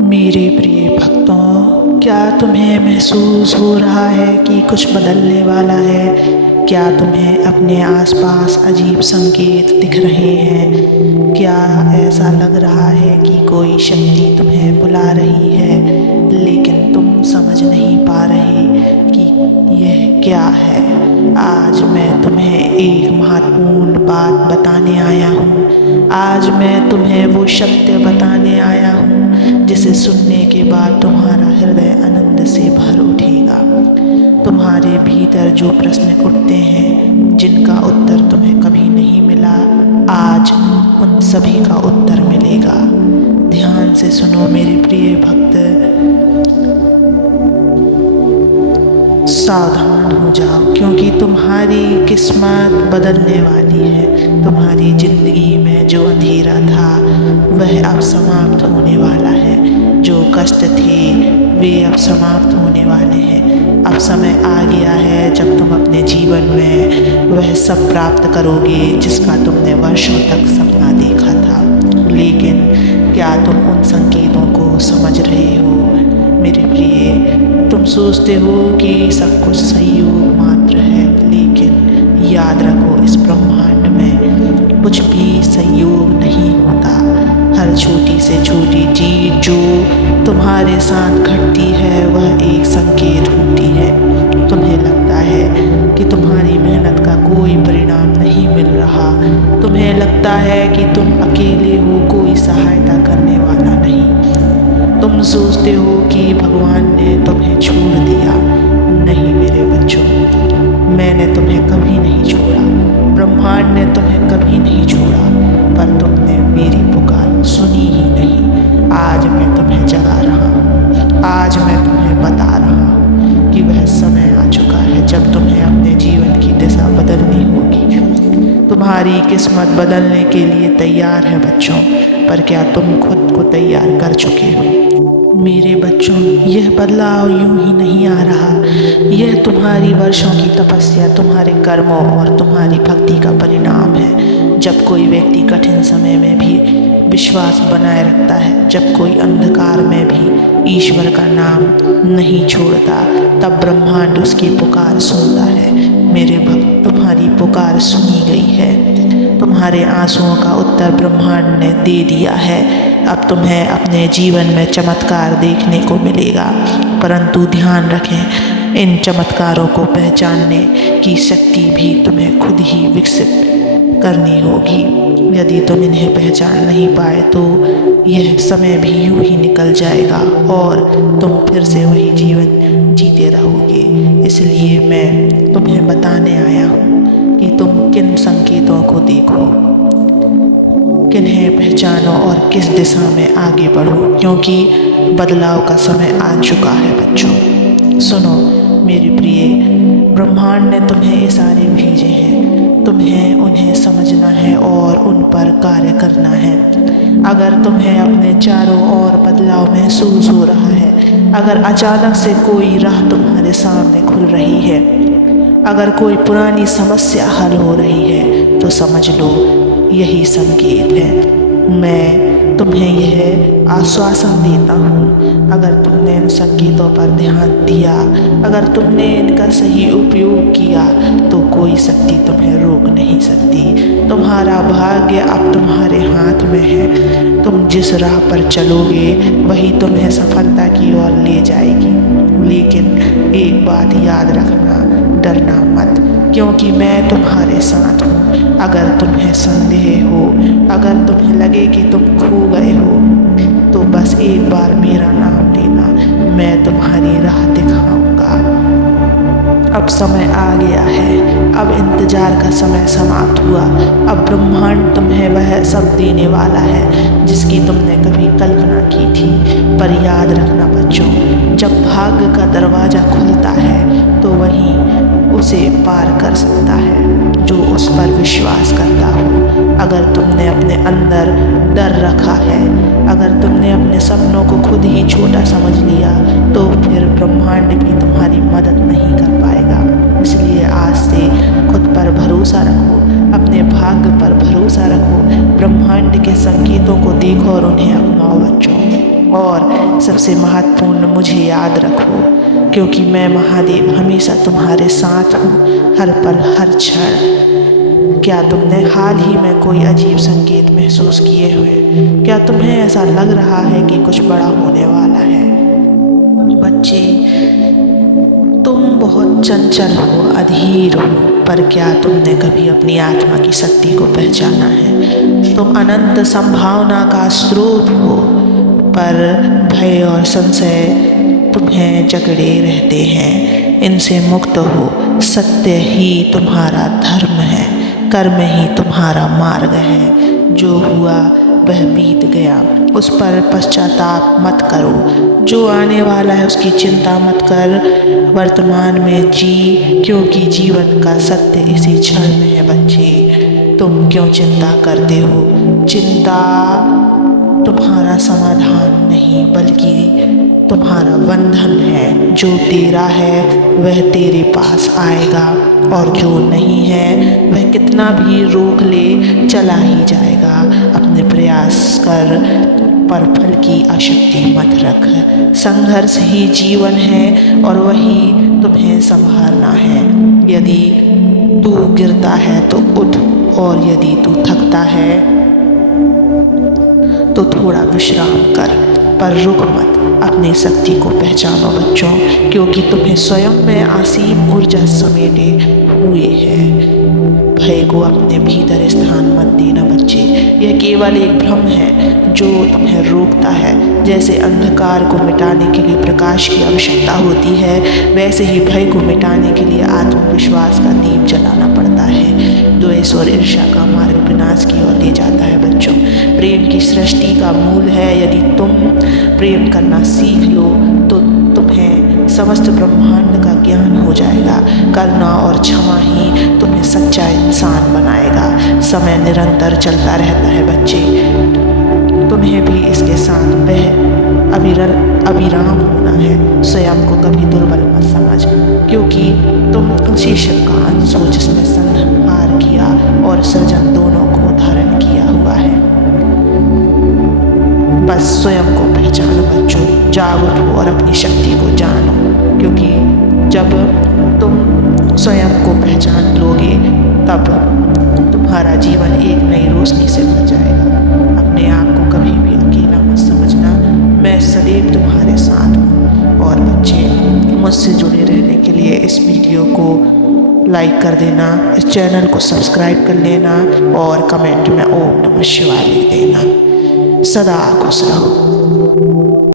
मेरे प्रिय भक्तों, क्या तुम्हें महसूस हो रहा है कि कुछ बदलने वाला है? क्या तुम्हें अपने आसपास अजीब संकेत दिख रहे हैं? क्या ऐसा लग रहा है कि कोई शक्ति तुम्हें बुला रही है, लेकिन तुम समझ नहीं पा रहे कि यह क्या है? आज मैं तुम्हें एक महत्वपूर्ण बात बताने आया हूँ। आज मैं तुम्हें वो सत्य बताने आया हूँ जिसे सुनने के बाद तुम्हारा हृदय आनंद से भर उठेगा। तुम्हारे भीतर जो प्रश्न उठते हैं, जिनका उत्तर तुम्हें कभी नहीं मिला, आज उन सभी का उत्तर मिलेगा। ध्यान से सुनो मेरे प्रिय भक्त, सावधान हो जाओ, क्योंकि तुम्हारी किस्मत बदलने वाली है। तुम्हारी जिंदगी में जो अंधेरा था वह अब समाप्त होने वाला है। जो कष्ट थे वे अब समाप्त होने वाले हैं। अब समय आ गया है जब तुम अपने जीवन में वह सब प्राप्त करोगे जिसका तुमने वर्षों तक सपना देखा था। लेकिन क्या तुम उन संकेतों को समझ रहे हो? मेरे प्रिय, तुम सोचते हो कि सब कुछ संयोग मात्र है, लेकिन याद रखो, इस ब्रह्मांड में कुछ भी संयोग नहीं होता। हर छोटी से छोटी चीज जो तुम्हारे साथ घटती है वह एक संकेत होती है। तुम्हें लगता है कि तुम्हारी मेहनत का कोई परिणाम नहीं मिल रहा। तुम्हें लगता है कि तुम अकेले हो, कोई सहायता करने वाला नहीं। तुम सोचते हो कि भगवान ने तुम्हें छोड़ दिया। नहीं मेरे बच्चों, मैंने तुम्हें कभी नहीं छोड़ा। ब्रह्मांड ने तुम्हें कभी नहीं छोड़ा, पर तुमने मेरी पुकार सुनी ही नहीं। आज मैं तुम्हें जगा रहा हूँ। आज मैं तुम्हें बता रहा हूँ कि वह समय आ चुका है जब तुम्हें अपने जीवन की दिशा बदलनी होगी। तुम्हारी किस्मत बदलने के लिए तैयार है बच्चों, पर क्या तुम खुद को तैयार कर चुके हो? मेरे बच्चों, यह बदलाव यूं ही नहीं आ रहा। यह तुम्हारी वर्षों की तपस्या, तुम्हारे कर्मों और तुम्हारी भक्ति का परिणाम है। जब कोई व्यक्ति कठिन समय में भी विश्वास बनाए रखता है, जब कोई अंधकार में भी ईश्वर का नाम नहीं छोड़ता, तब ब्रह्मांड उसकी पुकार सुनता है। मेरे भक्त, तुम्हारी पुकार सुनी गई है। तुम्हारे आंसुओं का उत्तर ब्रह्मांड ने दे दिया है। अब तुम्हें अपने जीवन में चमत्कार देखने को मिलेगा, परंतु ध्यान रखें, इन चमत्कारों को पहचानने की शक्ति भी तुम्हें खुद ही विकसित करनी होगी। यदि तुम इन्हें पहचान नहीं पाए तो यह समय भी यूं ही निकल जाएगा और तुम फिर से वही जीवन जीते रहोगे। इसलिए मैं तुम्हें बताने आया हूँ कि तुम किन संकेतों को देखो, किन्हें पहचानो और किस दिशा में आगे बढ़ो, क्योंकि बदलाव का समय आ चुका है बच्चों। सुनो मेरे प्रिय, ब्रह्मांड ने तुम्हें इशारे भेजे हैं। तुम्हें उन्हें समझना है और उन पर कार्य करना है। अगर तुम्हें अपने चारों ओर बदलाव महसूस हो रहा है, अगर अचानक से कोई राह तुम्हारे सामने खुल रही है, अगर कोई पुरानी समस्या हल हो रही है, तो समझ लो यही संकेत है। मैं तुम्हें यह आश्वासन देता हूँ, अगर तुमने इन संकेतों पर ध्यान दिया, अगर तुमने इनका सही उपयोग किया, तो कोई शक्ति तुम्हें रोक नहीं सकती। तुम्हारा भाग्य अब तुम्हारे हाथ में है। तुम जिस राह पर चलोगे वही तुम्हें सफलता की ओर ले जाएगी। लेकिन एक बात याद रखना, डरना मत, क्योंकि मैं तुम्हारे साथ हूँ। अगर तुम्हें संदेह हो, अगर तुम्हें लगे कि तुम खो गए हो, तो बस एक बार मेरा नाम लेना, मैं तुम्हारी राह दिखाऊंगा। अब समय आ गया है, अब इंतजार का समय समाप्त हुआ। अब ब्रह्मांड तुम्हें वह सब देने वाला है जिसकी तुमने कभी कल्पना की थी। पर याद रखना बच्चों, जब भाग्य का दरवाज़ा खुलता है तो वही उसे पार कर सकता है जो उस पर विश्वास करता हो। अगर तुमने अपने अंदर डर रखा है, अगर तुमने अपने सपनों को खुद ही छोटा समझ लिया, तो फिर ब्रह्मांड भी तुम्हारी मदद नहीं कर पाएगा। इसलिए आज से खुद पर भरोसा रखो, अपने भाग्य पर भरोसा रखो, ब्रह्मांड के संकेतों को देखो और उन्हें अपनाओ बच्चों। और सबसे महत्वपूर्ण, मुझे याद रखो, क्योंकि मैं महादेव हमेशा तुम्हारे साथ हूँ, हर पल हर क्षण। क्या तुमने हाल ही में कोई अजीब संकेत महसूस किए हुए? क्या तुम्हें ऐसा लग रहा है कि कुछ बड़ा होने वाला है? बच्चे, तुम बहुत चंचल हो, अधीर हो, पर क्या तुमने कभी अपनी आत्मा की शक्ति को पहचाना है? तुम अनंत संभावना का स्रोत हो, पर भय और संशय तुम्हें जकड़े रहते हैं। इनसे मुक्त हो। सत्य ही तुम्हारा धर्म है, कर्म ही तुम्हारा मार्ग है। जो हुआ वह बीत गया, उस पर पश्चाताप मत करो। जो आने वाला है उसकी चिंता मत कर, वर्तमान में जी, क्योंकि जीवन का सत्य इसी क्षण में है। बच्चे, तुम क्यों चिंता करते हो? चिंता तुम्हारा समाधान नहीं, बल्कि तुम्हारा बंधन है। जो तेरा है वह तेरे पास आएगा, और जो नहीं है वह कितना भी रोक ले चला ही जाएगा। अपने प्रयास कर, पर फल की आसक्ति मत रख। संघर्ष ही जीवन है, और वही तुम्हें संभालना है। यदि तू गिरता है तो उठ, और यदि तू थकता है तो थोड़ा विश्राम कर, पर रुक मत। अपनी शक्ति को पहचानो बच्चों, क्योंकि तुम्हें स्वयं में असीम ऊर्जा समेटे हुए है। भय को अपने भीतर स्थान मत देना बच्चे। यह केवल एक भ्रम है जो तुम्हें रोकता है। जैसे अंधकार को मिटाने के लिए प्रकाश की आवश्यकता होती है, वैसे ही भय को मिटाने के लिए आत्मविश्वास का दीप जलाना पड़ता है। द्वेष और ईर्ष्या का मार्ग विनाश की ओर ले जाता है बच्चों। प्रेम की सृष्टि का मूल है। यदि तुम प्रेम करना सीख लो तो तुम्हें समस्त ब्रह्मांड का ज्ञान हो जाएगा। करुणा और क्षमा ही तुम्हें सच्चा इंसान बनाएगा। समय निरंतर चलता रहता है बच्चे, तुम्हें भी इसके साथ वह अविराम होना है। स्वयं को कभी दुर्बल मत समझ, क्योंकि तुम उसी शिव का अंश हो जिसने संहार किया और सृजन दोनों को धारण किया हुआ है। बस स्वयं को पहचानो बच्चों, जाग उठो और अपनी शक्ति को जानो, क्योंकि जब तुम स्वयं को पहचान लोगे तब तुम्हारा जीवन एक नई रोशनी से भर जाएगा। अपने आप को कभी भी अकेला मत समझना, मैं सदैव तुम्हारे साथ हूँ। और बच्चे, मुझसे जुड़े रहने के लिए इस वीडियो को लाइक कर देना, इस चैनल को सब्सक्राइब कर लेना, और कमेंट में ओम नमः शिवाय लिख देना। सदा खुश रहो।